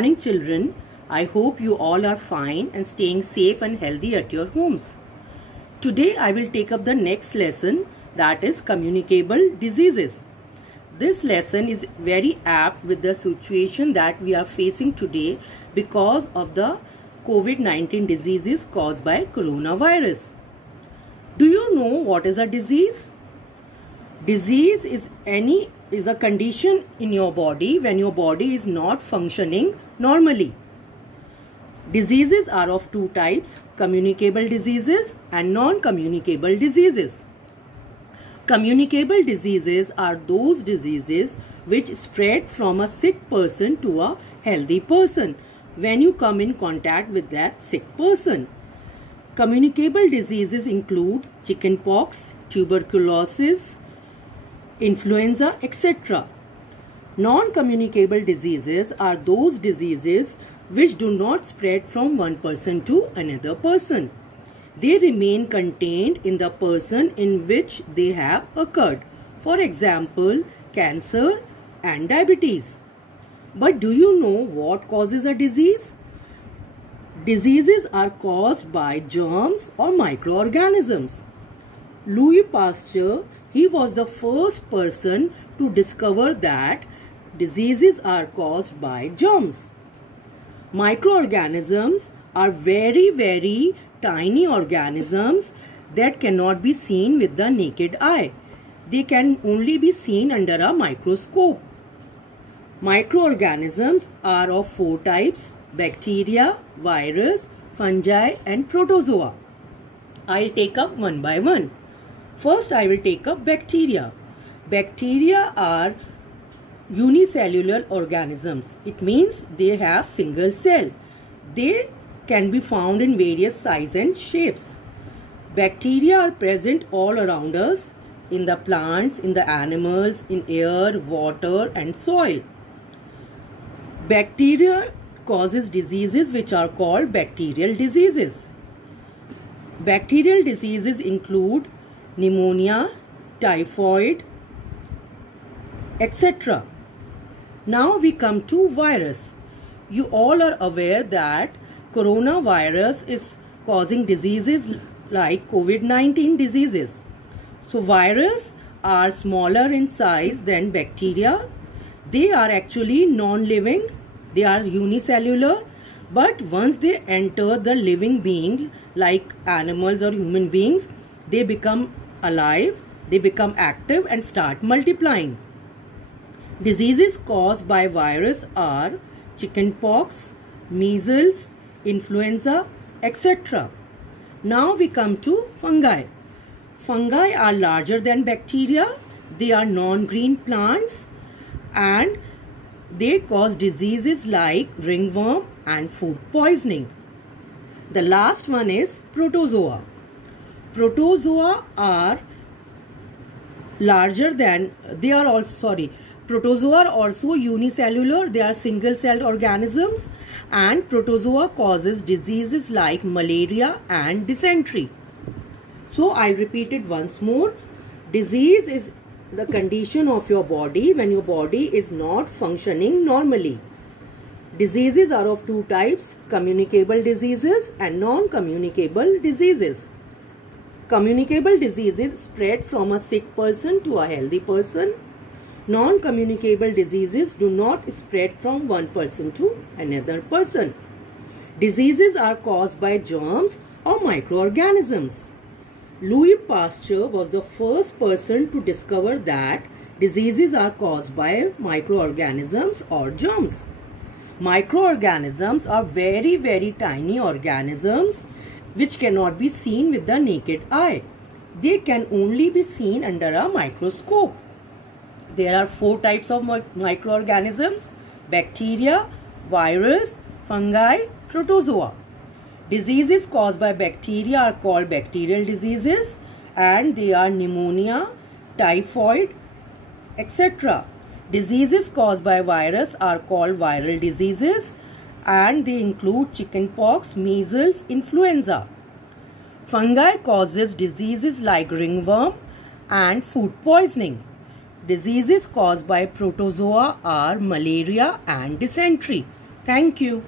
Morning children, I hope you all are fine and staying safe and healthy at your homes. Today I will take up the next lesson, that is communicable diseases. This lesson is very apt with the situation that we are facing today because of the COVID-19 diseases caused by coronavirus. Do you know what is a disease? Disease is a condition in your body when your body is not functioning normally. Diseases are of two types, communicable diseases and non-communicable diseases. Communicable diseases are those diseases which spread from a sick person to a healthy person when you come in contact with that sick person. Communicable diseases include chickenpox, tuberculosis, influenza, etc. Non-communicable diseases are those diseases which do not spread from one person to another person. They remain contained in the person in which they have occurred. For example, cancer and diabetes. But do you know what causes a disease? Diseases are caused by germs or microorganisms. Louis Pasteur, he was the first person to discover that diseases are caused by germs. Microorganisms are very tiny organisms that cannot be seen with the naked eye. They can only be seen under a microscope. Microorganisms are of four types: bacteria, virus, fungi and protozoa. I'll take up one by one. First, I will take up bacteria. Bacteria are unicellular organisms. It means they have single cell. They can be found in various sizes and shapes. Bacteria are present all around us, in the plants, in the animals, in air, water and soil. Bacteria causes diseases which are called bacterial diseases. Bacterial diseases include pneumonia, typhoid, etc. Now we come to virus. You all are aware that coronavirus is causing diseases like COVID-19 diseases. So viruses are smaller in size than bacteria. They are actually non-living. They are unicellular. But once they enter the living being like animals or human beings, they become alive, they become active and start multiplying. Diseases caused by virus are chickenpox, measles, influenza, etc. Now we come to fungi. Fungi are larger than bacteria. They are non-green plants and they cause diseases like ringworm and food poisoning. The last one is protozoa. Protozoa are Protozoa are also unicellular. They are single-celled organisms and protozoa causes diseases like malaria and dysentery. So I'll repeat it once more. Disease is the condition of your body when your body is not functioning normally. Diseases are of two types, communicable diseases and non-communicable diseases. Communicable diseases spread from a sick person to a healthy person. Non-communicable diseases do not spread from one person to another person. Diseases are caused by germs or microorganisms. Louis Pasteur was the first person to discover that diseases are caused by microorganisms or germs. Microorganisms are very tiny organisms which cannot be seen with the naked eye. They can only be seen under a microscope. There are four types of microorganisms: bacteria, virus, fungi, protozoa. Diseases caused by bacteria are called bacterial diseases and they are pneumonia, typhoid, etc. Diseases caused by virus are called viral diseases and they include chickenpox, measles, influenza. Fungi causes diseases like ringworm and food poisoning. Diseases caused by protozoa are malaria and dysentery. Thank you.